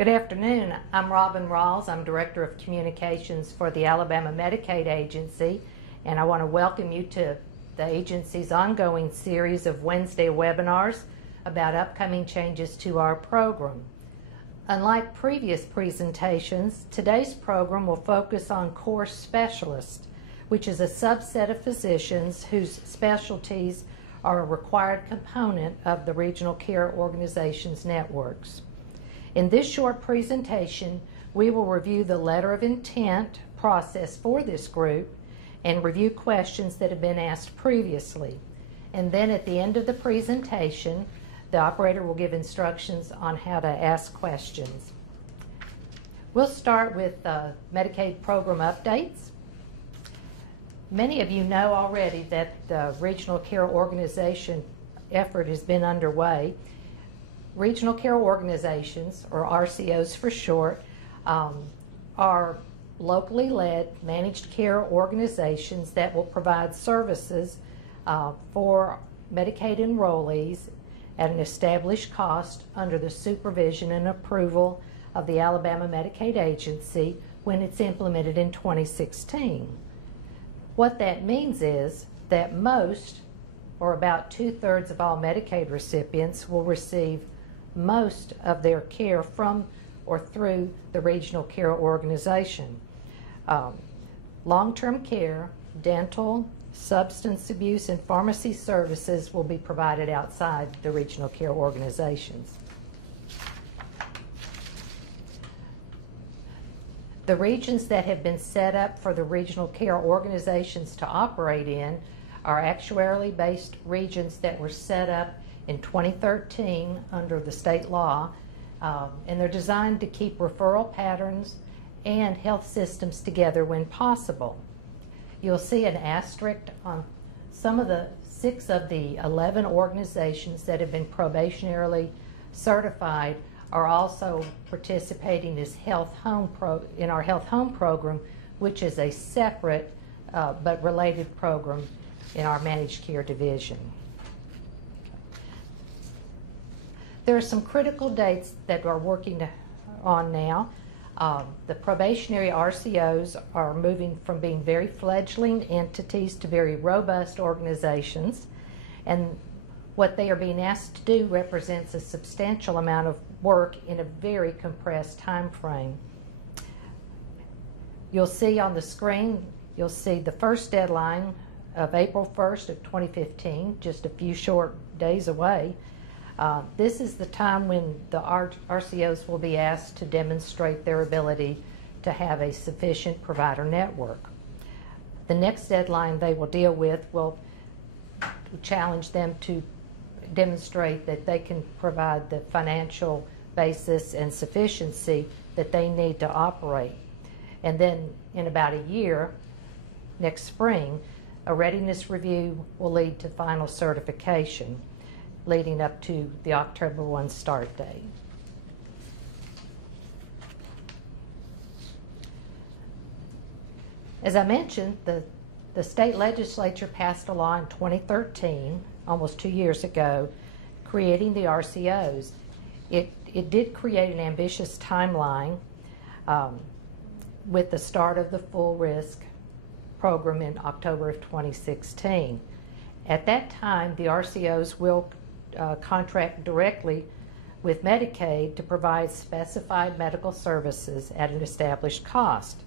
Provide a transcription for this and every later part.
Good afternoon. I'm Robin Rawls. I'm Director of Communications for the Alabama Medicaid Agency, and I want to welcome you to the agency's ongoing series of Wednesday webinars about upcoming changes to our program. Unlike previous presentations, today's program will focus on course specialists, which is a subset of physicians whose specialties are a required component of the regional care organizations' networks. In this short presentation, we will review the letter of intent process for this group and review questions that have been asked previously. And then at the end of the presentation, the operator will give instructions on how to ask questions. We'll start with Medicaid program updates. Many of you know already that the regional care organization effort has been underway. Regional care organizations, or RCOs for short, are locally led managed care organizations that will provide services for Medicaid enrollees at an established cost under the supervision and approval of the Alabama Medicaid Agency when it's implemented in 2016. What that means is that most, or about 2/3 of all Medicaid recipients, will receive most of their care from or through the regional care organization. Long-term care, dental, substance abuse, and pharmacy services will be provided outside the regional care organizations. The regions that have been set up for the regional care organizations to operate in are actuarially based regions that were set up in 2013 under the state law, and they're designed to keep referral patterns and health systems together when possible. You'll see an asterisk on some of the 6 of the 11 organizations that have been probationarily certified are also participating as in our Health Home program, which is a separate but related program in our managed care division. There are some critical dates that we're working on now. The probationary RCOs are moving from being very fledgling entities to very robust organizations, and what they are being asked to do represents a substantial amount of work in a very compressed time frame. You'll see on the screen, you'll see the first deadline of April 1st of 2015, just a few short days away. This is the time when the RCOs will be asked to demonstrate their ability to have a sufficient provider network. The next deadline they will deal with will challenge them to demonstrate that they can provide the financial basis and sufficiency that they need to operate. And then in about a year, next spring, a readiness review will lead to final certification, leading up to the October 1 start date. As I mentioned, the state legislature passed a law in 2013, almost 2 years ago, creating the RCOs. It did create an ambitious timeline with the start of the full risk program in October of 2016. At that time, the RCOs will contract directly with Medicaid to provide specified medical services at an established cost.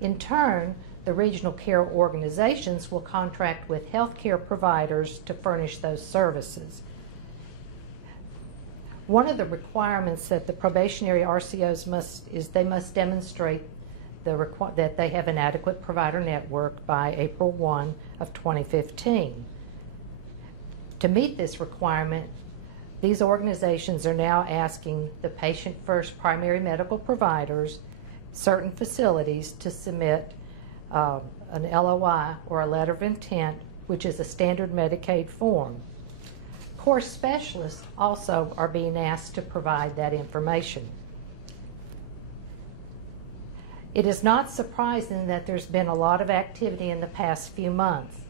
In turn, the regional care organizations will contract with healthcare providers to furnish those services. One of the requirements that the probationary RCOs must demonstrate that they have an adequate provider network by April 1 of 2015. To meet this requirement, these organizations are now asking the patient-first primary medical providers, certain facilities, to submit an LOI, or a letter of intent, which is a standard Medicaid form. Course specialists also are being asked to provide that information. It is not surprising that there's been a lot of activity in the past few months.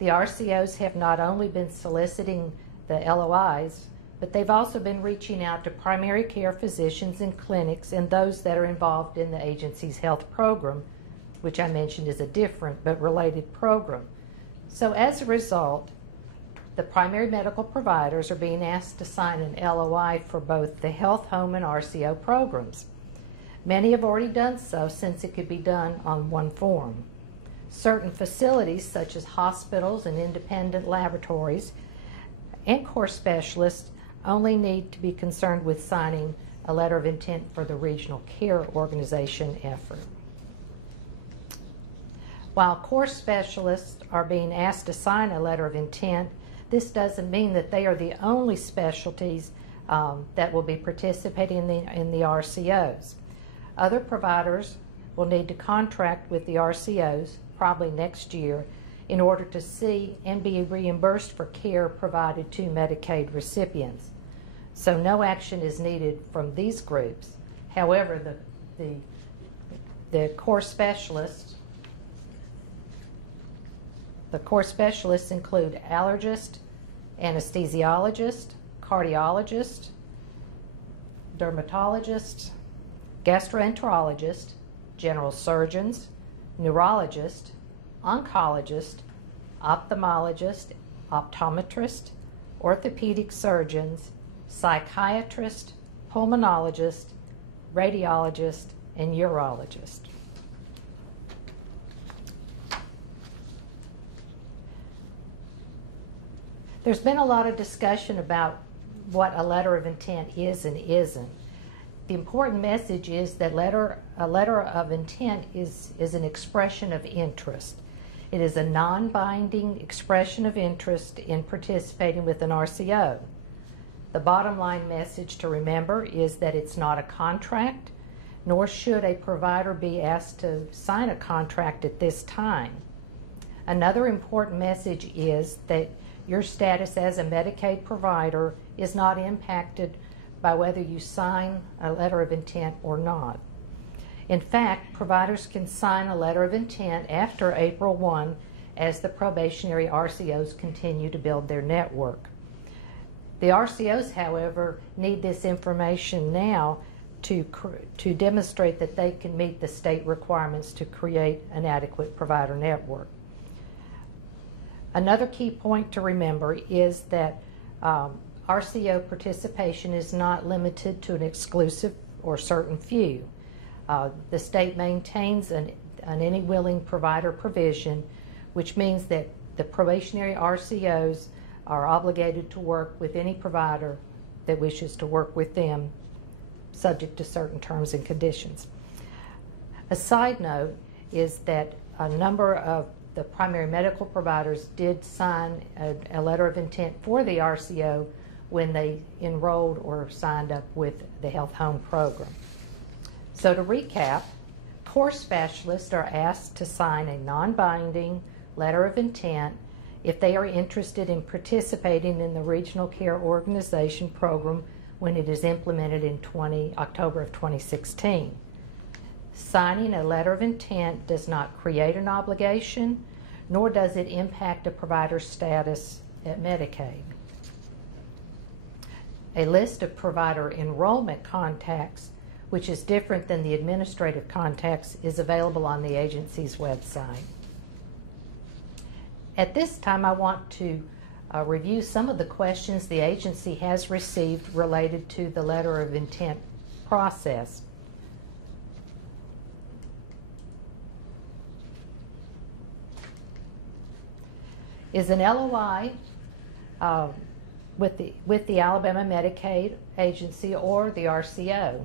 The RCOs have not only been soliciting the LOIs, but they've also been reaching out to primary care physicians and clinics and those that are involved in the agency's health program, which I mentioned is a different but related program. So as a result, the primary medical providers are being asked to sign an LOI for both the health home and RCO programs. Many have already done so since it could be done on one form. Certain facilities, such as hospitals and independent laboratories and core specialists, only need to be concerned with signing a letter of intent for the regional care organization effort. While core specialists are being asked to sign a letter of intent, this doesn't mean that they are the only specialties that will be participating in the RCOs. Other providers will need to contract with the RCOs probably next year in order to see and be reimbursed for care provided to Medicaid recipients. So no action is needed from these groups. However, the core specialists include allergist, anesthesiologist, cardiologist, dermatologist, gastroenterologist, general surgeons, neurologist, oncologist, ophthalmologist, optometrist, orthopedic surgeons, psychiatrist, pulmonologist, radiologist, and urologist. There's been a lot of discussion about what a letter of intent is and isn't. The important message is that a letter of intent is an expression of interest. It is a non-binding expression of interest in participating with an RCO. The bottom line message to remember is that it's not a contract, nor should a provider be asked to sign a contract at this time. Another important message is that your status as a Medicaid provider is not impacted by whether you sign a letter of intent or not. In fact, providers can sign a letter of intent after April 1 as the probationary RCOs continue to build their network. The RCOs, however, need this information now to demonstrate that they can meet the state requirements to create an adequate provider network. Another key point to remember is that RCO participation is not limited to an exclusive or certain few. The state maintains an any willing provider provision, which means that the probationary RCOs are obligated to work with any provider that wishes to work with them, subject to certain terms and conditions. A side note is that a number of the primary medical providers did sign a letter of intent for the RCO when they enrolled or signed up with the Health Home program. So to recap, core specialists are asked to sign a non-binding letter of intent if they are interested in participating in the Regional Care Organization program when it is implemented in October of 2016. Signing a letter of intent does not create an obligation, nor does it impact a provider's status at Medicaid. A list of provider enrollment contacts, which is different than the administrative contacts, is available on the agency's website. At this time, I want to review some of the questions the agency has received related to the letter of intent process. Is an LOI with the Alabama Medicaid agency or the RCO?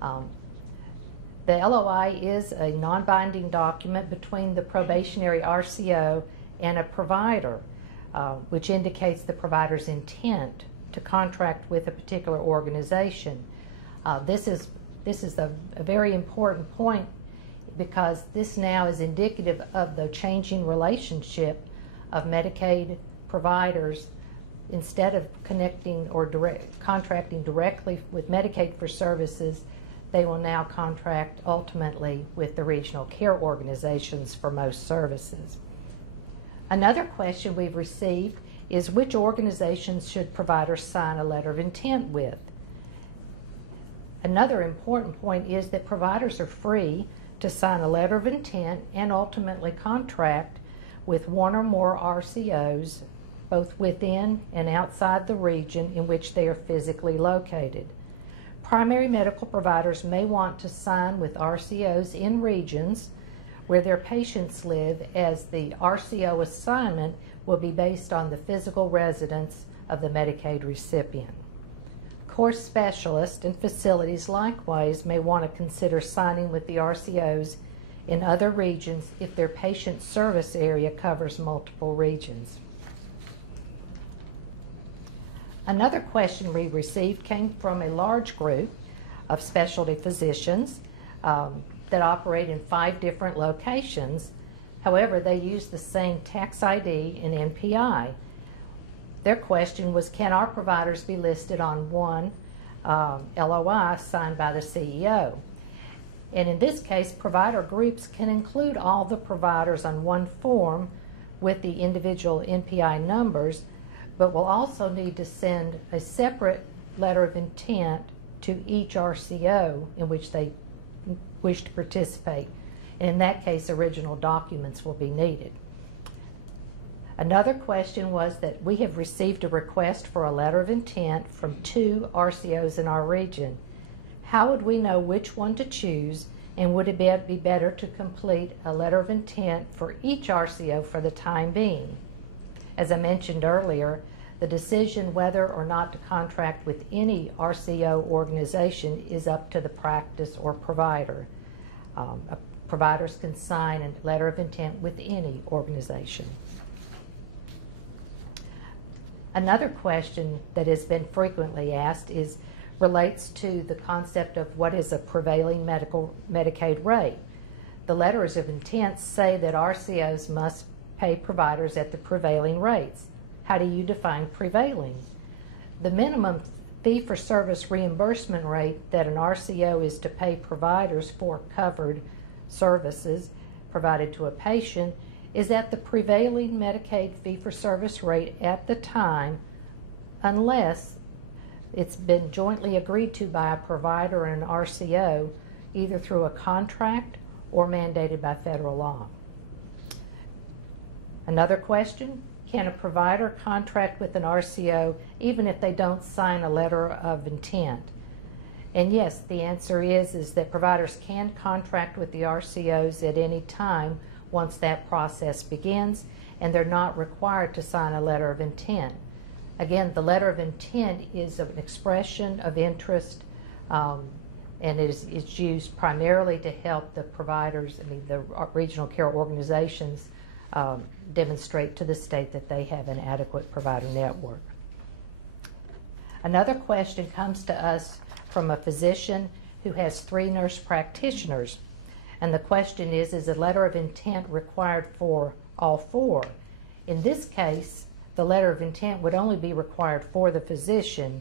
The LOI is a non-binding document between the probationary RCO and a provider, which indicates the provider's intent to contract with a particular organization. This is a very important point because this now is indicative of the changing relationship of Medicaid providers. Instead of connecting or contracting directly with Medicaid for services, they will now contract ultimately with the regional care organizations for most services. Another question we've received is which organizations should providers sign a letter of intent with? Another important point is that providers are free to sign a letter of intent and ultimately contract with one or more RCOs, both within and outside the region in which they are physically located. Primary medical providers may want to sign with RCOs in regions where their patients live, as the RCO assignment will be based on the physical residence of the Medicaid recipient. Course specialists and facilities likewise may want to consider signing with the RCOs in other regions if their patient service area covers multiple regions. Another question we received came from a large group of specialty physicians that operate in 5 different locations. However, they use the same tax ID and NPI. Their question was, can our providers be listed on one LOI signed by the CEO? And in this case, provider groups can include all the providers on one form with the individual NPI numbers, but will also need to send a separate letter of intent to each RCO in which they wish to participate. And in that case, original documents will be needed. Another question was that we have received a request for a letter of intent from 2 RCOs in our region. How would we know which one to choose, and would it be better to complete a letter of intent for each RCO for the time being? As I mentioned earlier, the decision whether or not to contract with any RCO organization is up to the practice or provider. Providers can sign a letter of intent with any organization. Another question that has been frequently asked relates to the concept of what is a prevailing Medicaid rate. The letters of intent say that RCOs must pay providers at the prevailing rates. How do you define prevailing? The minimum fee-for-service reimbursement rate that an RCO is to pay providers for covered services provided to a patient is at the prevailing Medicaid fee-for-service rate at the time, unless it's been jointly agreed to by a provider and an RCO, either through a contract or mandated by federal law. Another question, can a provider contract with an RCO even if they don't sign a letter of intent? And yes, the answer is that providers can contract with the RCOs at any time once that process begins, and they're not required to sign a letter of intent. Again, the letter of intent is an expression of interest, and it's used primarily to help the providers, the regional care organizations, demonstrate to the state that they have an adequate provider network. Another question comes to us from a physician who has 3 nurse practitioners. And the question is a letter of intent required for all 4? In this case, the letter of intent would only be required for the physician.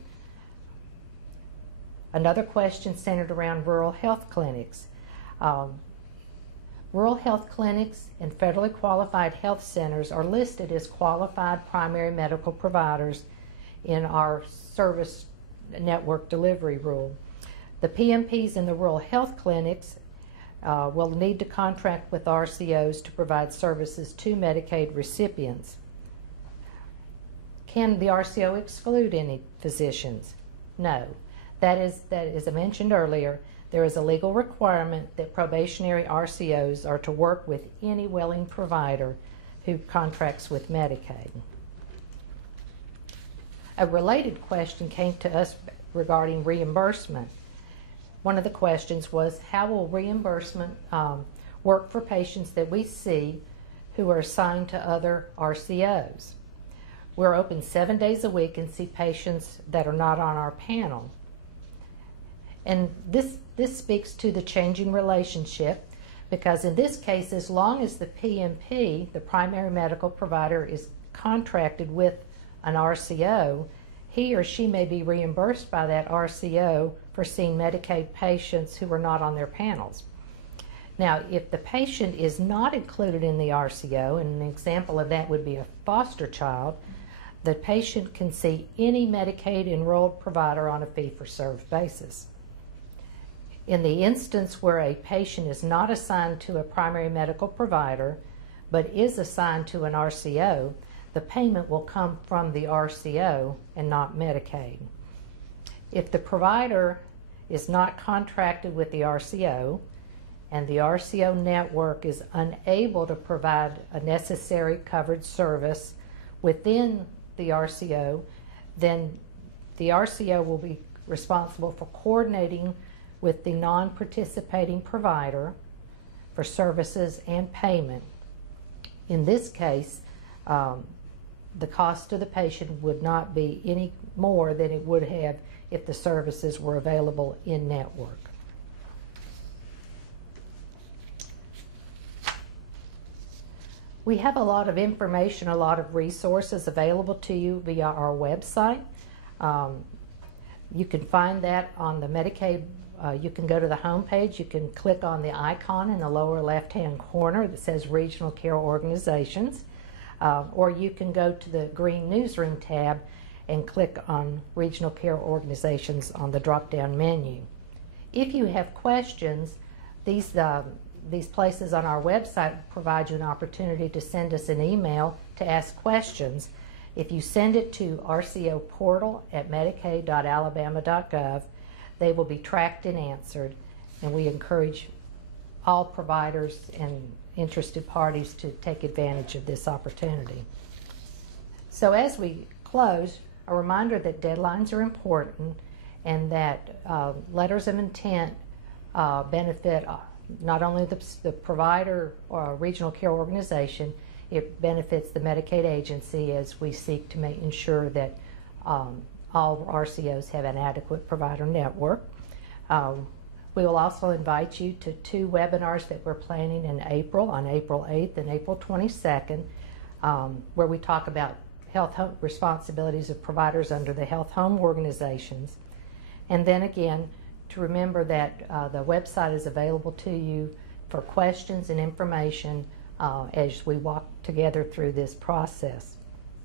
Another question centered around rural health clinics. Rural health clinics and federally qualified health centers are listed as qualified primary medical providers in our service network delivery rule. The PMPs in the rural health clinics will need to contract with RCOs to provide services to Medicaid recipients. Can the RCO exclude any physicians? No. That is, as I mentioned earlier, there is a legal requirement that probationary RCOs are to work with any willing provider who contracts with Medicaid. A related question came to us regarding reimbursement. One of the questions was, how will reimbursement work for patients that we see who are assigned to other RCOs? We're open 7 days a week and see patients that are not on our panel. And this speaks to the changing relationship, because in this case, as long as the PMP, the primary medical provider, is contracted with an RCO, he or she may be reimbursed by that RCO for seeing Medicaid patients who are not on their panels. Now, if the patient is not included in the RCO, and an example of that would be a foster child, the patient can see any Medicaid enrolled provider on a fee-for-service basis. In the instance where a patient is not assigned to a primary medical provider but is assigned to an RCO, the payment will come from the RCO and not Medicaid. If the provider is not contracted with the RCO and the RCO network is unable to provide a necessary covered service within the RCO, then the RCO will be responsible for coordinating with the non-participating provider for services and payment. In this case, the cost to the patient would not be any more than it would have if the services were available in network. We have a lot of information, a lot of resources available to you via our website. You can find that on the Medicaid. You can go to the home page. You can click on the icon in the lower left-hand corner that says Regional Care Organizations, or you can go to the green Newsroom tab and click on Regional Care Organizations on the drop-down menu. If you have questions, these places on our website provide you an opportunity to send us an email to ask questions. If you send it to rcoportal@medicaid.alabama.gov, they will be tracked and answered, and we encourage all providers and interested parties to take advantage of this opportunity. So as we close, a reminder that deadlines are important and that letters of intent benefit not only the provider or regional care organization, it benefits the Medicaid agency as we seek to ensure that all RCOs have an adequate provider network. We will also invite you to 2 webinars that we're planning in April, on April 8th and April 22nd, where we talk about health responsibilities of providers under the health home organizations. And then again, to remember that the website is available to you for questions and information as we walk together through this process.